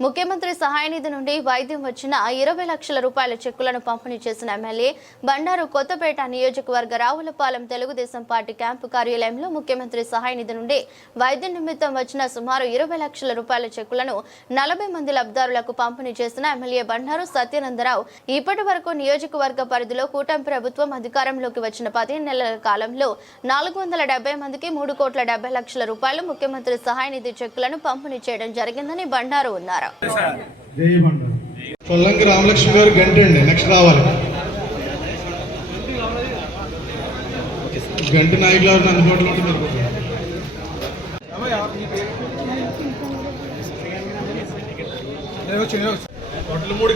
ముఖ్యమంత్రి సహాయ నిధి నుండి వైద్యం వచ్చిన ఇరవై లక్షల రూపాయల చెక్కులను పంపిణీ చేసిన ఎమ్మెల్యే బండారు కొత్తపేట నియోజకవర్గ రావులపాలెం తెలుగుదేశం పార్టీ క్యాంపు కార్యాలయంలో ముఖ్యమంత్రి సహాయ నిధి నుండి వైద్యం నిమిత్తం వచ్చిన సుమారు ఇరవై లక్షల రూపాయల చెక్కులను నలభై మంది లబ్ధారులకు పంపిణీ చేసిన ఎమ్మెల్యే బండారు సత్యనందరావు ఇప్పటి వరకు నియోజకవర్గ పరిధిలో కూటమి ప్రభుత్వం అధికారంలోకి వచ్చిన పదిహేను నెలల కాలంలో నాలుగు వందల డెబ్బై మందికి మూడు కోట్ల డెబ్బై లక్షల రూపాయలు ముఖ్యమంత్రి సహాయ నిధి చెక్కులను పంపిణీ చేయడం జరిగిందని బండారు ఉన్నారు జయమంటారు రామలక్ష్మి గారు గంట అండి నెక్స్ట్ రావాలి. గంట నాయకులు గారు అందుబాటులో ఉంటే మీరు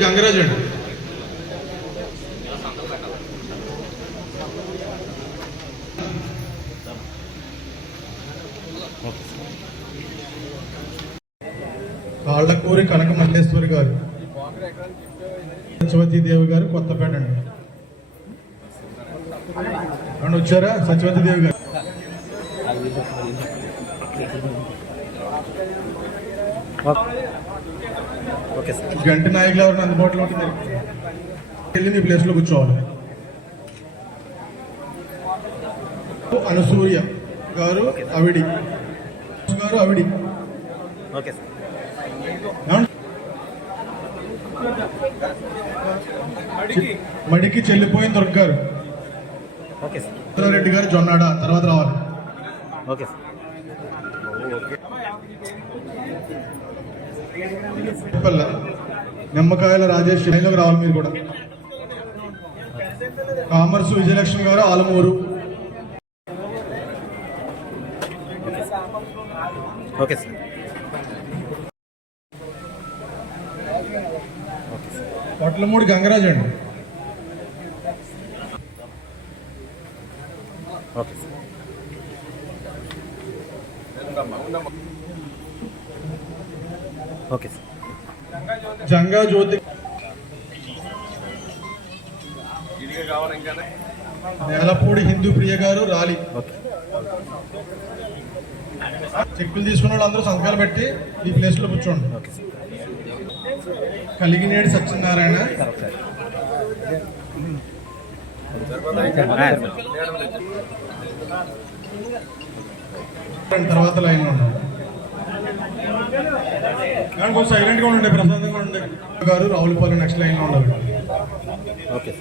గంగరాజు అండి. కాళ్ళకూరి కనక మల్లేశ్వరి గారు. సత్యవతి దేవి గారు కొత్తపేట అండి. అవును వచ్చారా? సత్యవతి దేవి గారు? గంటి నాయకులు ఎవరిని అందుబాటులో ఉంటుంది వెళ్ళి మీ ప్లేస్లో కూర్చోవాలి. అనసూయ గారు అవిడి. గారు అవిడి. Okay sir. మడికి చెల్లిపోయిన సార్. రెడ్డి గారు జొన్నాడ తర్వాత రావాలి. ఓకే నిమ్మకాయల రాజేష్ లైన్లోకి రావాలి మీరు కూడా. Commerce Vijayalakshmi garu Alamuru. Okay sir. Potlamudi Gangaraju అండి. ఓకే. జంగా జ్యోతి. నేలపూడి హిందూ ప్రియ గారు రాలి. ఓకే. చెక్కులు తీసుకున్న వాళ్ళు అందరూ సంతకాలు పెట్టి ఈ ప్లేస్లో కూర్చోండి. ఓకే కలిగినేడు సత్యనారాయణ. తర్వాత లైన్ కానీ కొంచెం సైలెంట్గా ఉండండి ప్రశాంతంగా ఉండండి. గారు రావులపాలెం నెక్స్ట్ లైన్లో ఉండాలి. ఓకే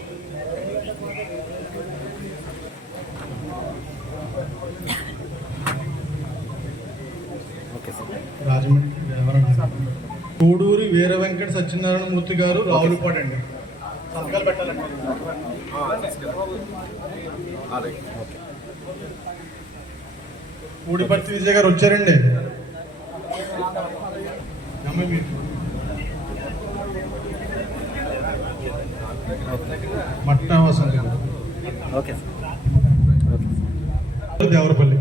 రాజమండ్రి. కోడూరి వీర వెంకట సత్యనారాయణ మూర్తి గారు రావులపాడు అండి సంతకాలు పెట్టాలండి. విజయ్ గారు వచ్చారండి. మట్టా వసంత గారు. ఓకే దేవరపల్లి.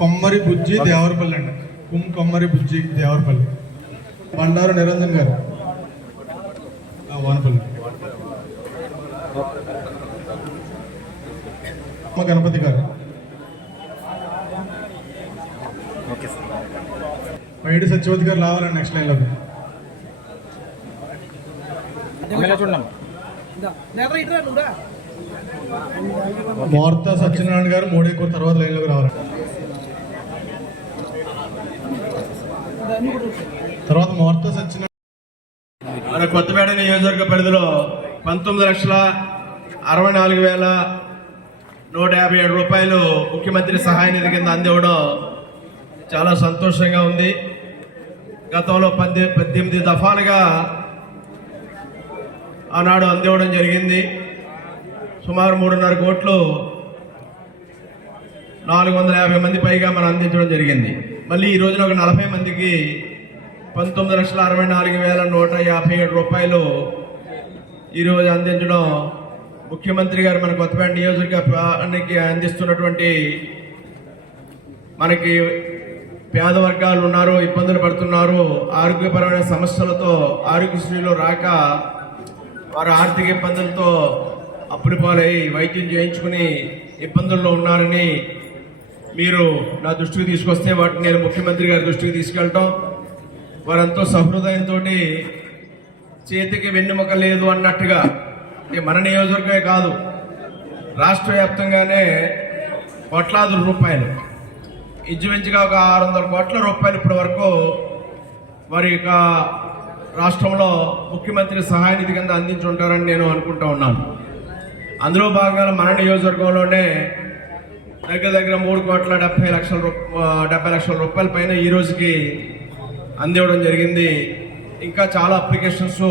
కొమ్మరి బుజ్జి దేవరపల్లి అండి. కుమ్ కొమ్మరి బుజ్జి దేవరపల్లి. బండారు నిరంజన్ గారు. వానపల్లి. అమ్మ గణపతి గారు. Okay sir. పైడి సత్యవతి గారు రావాలండి నెక్స్ట్ లైన్లో. మోర్త సత్యనారాయణ గారు మోడీకూర్ తర్వాత లైన్లోకి రావాలండి. తర్వాత మోర్త సత్యనారాయణ మన కొత్తపేట నియోజకవర్గ పరిధిలో పంతొమ్మిది లక్షల అరవై నాలుగు వేల నూట యాభై ఏడు రూపాయలు ముఖ్యమంత్రి సహాయ నిధి కింద అందివ్వడం చాలా సంతోషంగా ఉంది. గతంలో పద్దె పద్దెనిమిది దఫాలుగా ఆనాడు అందివ్వడం జరిగింది. సుమారు మూడున్నర కోట్లు నాలుగు వందల యాభై మంది పైగా మనం అందించడం జరిగింది. మళ్ళీ ఈ రోజున ఒక నలభై మందికి పంతొమ్మిది లక్షల అరవై నాలుగు వేల నూట యాభై ఏడు రూపాయలు ఈరోజు అందించడం ముఖ్యమంత్రి గారు మన కొత్తపేట నియోజకవర్గానికి అందిస్తున్నటువంటి మనకి పేద వర్గాలు ఉన్నారు ఇబ్బందులు పడుతున్నారు ఆరోగ్యపరమైన సమస్యలతో ఆరోగ్యశ్రీలో రాక వారు ఆర్థిక ఇబ్బందులతో అప్పులు పాలై వైద్యం చేయించుకుని ఇబ్బందుల్లో ఉన్నారని మీరు నా దృష్టికి తీసుకొస్తే వాటిని నేను ముఖ్యమంత్రి గారి దృష్టికి తీసుకెళ్ళటం వారంతో సహృదయంతో చేతికి వెన్నుముక లేదు అన్నట్టుగా అంటే మన నియోజకవర్గమే కాదు రాష్ట్ర వ్యాప్తంగానే కోట్లాది రూపాయలు ఇంచుమించుగా ఒక ఆరు వందల కోట్ల రూపాయలు ఇప్పటి వరకు వారి యొక్క రాష్ట్రంలో ముఖ్యమంత్రి సహాయ నిధి కింద అందించి ఉంటారని నేను అనుకుంటా ఉన్నాను. అందులో భాగంగా మన నియోజకవర్గంలోనే దగ్గర దగ్గర మూడు కోట్ల డెబ్బై లక్షల రూప- డెబ్బై లక్షల రూపాయల పైన ఈ రోజుకి అందివ్వడం జరిగింది. ఇంకా చాలా అప్లికేషన్స్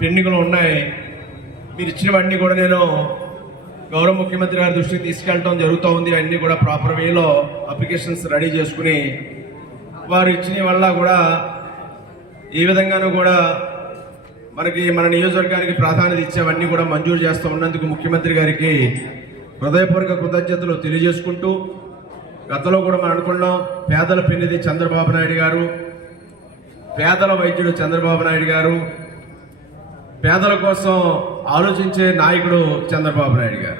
పెండింగ్లో ఉన్నాయి. మీరు ఇచ్చినవన్నీ కూడా నేను గౌరవ ముఖ్యమంత్రి గారి దృష్టికి తీసుకెళ్ళడం జరుగుతూ ఉంది. అన్నీ కూడా ప్రాపర్ వేలో అప్లికేషన్స్ రెడీ చేసుకుని వారు ఇచ్చిన వల్ల కూడా ఏ విధంగానూ కూడా మనకి మన నియోజకవర్గానికి ప్రాధాన్యత ఇచ్చేవన్నీ కూడా మంజూరు చేస్తూ ఉన్నందుకు ముఖ్యమంత్రి గారికి హృదయపూర్వక కృతజ్ఞతలు తెలియజేసుకుంటూ గతంలో కూడా మనం అనుకున్నాం పేదల పెన్నిది చంద్రబాబు నాయుడు గారు పేదల వైద్యుడు చంద్రబాబు నాయుడు గారు పేదల కోసం ఆలోచించే నాయకుడు చంద్రబాబు నాయుడు గారు.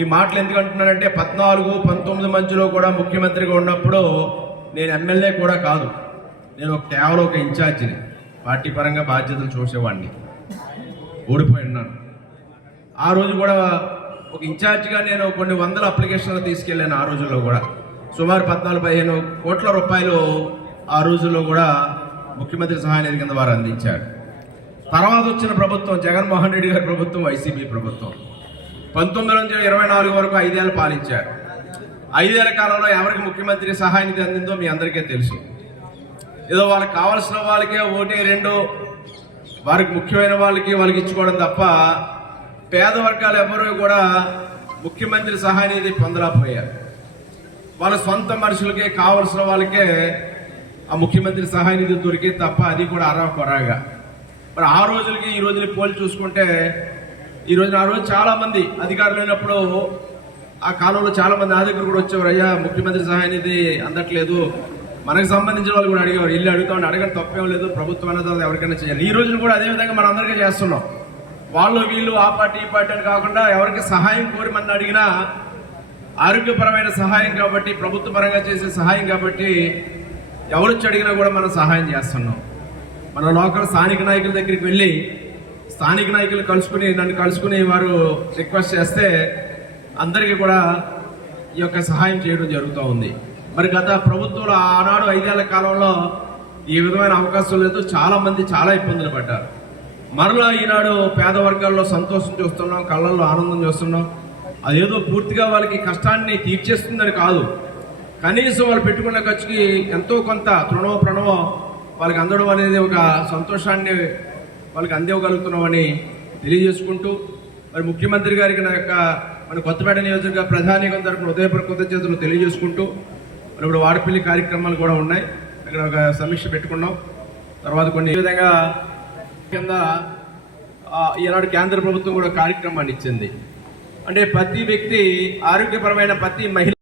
ఈ మాటలు ఎందుకు అంటున్నానంటే పద్నాలుగు పంతొమ్మిది మధ్యలో కూడా ముఖ్యమంత్రిగా ఉన్నప్పుడు నేను ఎమ్మెల్యే కూడా కాదు. నేను ఒక కేవలం ఒక ఇన్ఛార్జిని. పార్టీ పరంగా బాధ్యతలు చూసేవాడిని. ఓడిపోయి ఉన్నాను. ఆ రోజు కూడా ఒక ఇన్ఛార్జ్గా నేను కొన్ని వందల అప్లికేషన్లు తీసుకెళ్ళాను ఆ రోజుల్లో కూడా. సుమారు పద్నాలుగు పదిహేను కోట్ల రూపాయలు ఆ రోజుల్లో కూడా ముఖ్యమంత్రి సహాయ నిధి కింద వారు అందించారు. తర్వాత వచ్చిన ప్రభుత్వం జగన్మోహన్ రెడ్డి గారి ప్రభుత్వం వైసీపీ ప్రభుత్వం. పంతొమ్మిది నుంచి ఇరవై నాలుగు వరకు ఐదేళ్ళు పాలించారు. ఐదేళ్ళ కాలంలో ఎవరికి ముఖ్యమంత్రి సహాయ నిధి అందిందో మీ అందరికీ తెలుసు. ఏదో వాళ్ళకి కావాల్సిన వాళ్ళకే ఓటే రెండు వారికి ముఖ్యమైన వాళ్ళకి వాళ్ళకి ఇచ్చుకోవడం తప్ప పేద వర్గాలు ఎవరూ కూడా ముఖ్యమంత్రి సహాయ నిధి పొందలేకపోయారు. వాళ్ళ సొంత మనుషులకే కావలసిన వాళ్ళకే ఆ ముఖ్యమంత్రి సహాయ నిధి దొరికే తప్ప అది కూడా అరా కొరాగా. మరి ఆ రోజులకి ఈ రోజుని పోలి చూసుకుంటే ఈ రోజున ఆ రోజు చాలా మంది అధికారులు అయినప్పుడు ఆ కాలంలో చాలా మంది నా దగ్గర కూడా వచ్చేవారు అయ్యా ముఖ్యమంత్రి సహాయ నిధి అందట్లేదు. మనకు సంబంధించిన వాళ్ళు కూడా అడిగేవారు. ఇల్లు అడుగుతామని అడగడం తప్పేం లేదు. ప్రభుత్వం అనేది ఎవరికైనా చేయాలి. ఈ రోజున కూడా అదే విధంగా మనం అందరికీ చేస్తున్నాం. వాళ్ళు వీళ్ళు ఆ పార్టీ ఈ పార్టీ అని కాకుండా ఎవరికి సహాయం కోరి మన అడిగినా ఆరోగ్యపరమైన సహాయం కాబట్టి ప్రభుత్వ పరంగా చేసే సహాయం కాబట్టి ఎవరొచ్చి అడిగినా కూడా మనం సహాయం చేస్తున్నాం. మన లోకల్ స్థానిక నాయకుల దగ్గరికి వెళ్ళి స్థానిక నాయకులు కలుసుకుని నన్ను కలుసుకుని వారు రిక్వెస్ట్ చేస్తే అందరికీ కూడా ఈ యొక్క సహాయం చేయడం జరుగుతూ ఉంది. మరి గత ప్రభుత్వంలో ఆనాడు ఐదేళ్ళ కాలంలో ఈ విధమైన అవకాశం లేదు. చాలామంది చాలా ఇబ్బందులు పడ్డారు. మరలా ఈనాడు పేద వర్గాల్లో సంతోషం చూస్తున్నాం కళ్ళల్లో ఆనందం చూస్తున్నాం. అదేదో పూర్తిగా వాళ్ళకి కష్టాన్ని తీర్చేస్తుందని కాదు. కనీసం వాళ్ళు పెట్టుకున్న ఖర్చుకి ఎంతో కొంత తృణవ ప్రణవ వాళ్ళకి అందడం అనేది ఒక సంతోషాన్ని వాళ్ళకి అందివ్వగలుగుతున్నామని తెలియజేసుకుంటూ మరి ముఖ్యమంత్రి గారికి నా యొక్క మన కొత్తపేట నియోజకవర్గ ప్రధానికం తరపున ఉదయపూర్ కృతజ్ఞతలు తెలియజేసుకుంటూ మరి ఇప్పుడు వాడపల్లి కార్యక్రమాలు కూడా ఉన్నాయి. అక్కడ ఒక సమీక్ష పెట్టుకున్నాం. తర్వాత కొన్ని ఈ విధంగా కింద ఈనాడు కేంద్ర ప్రభుత్వం కూడా కార్యక్రమాన్ని ఇచ్చింది. అంటే ప్రతి వ్యక్తి ఆరోగ్యపరమైన ప్రతి మహిళ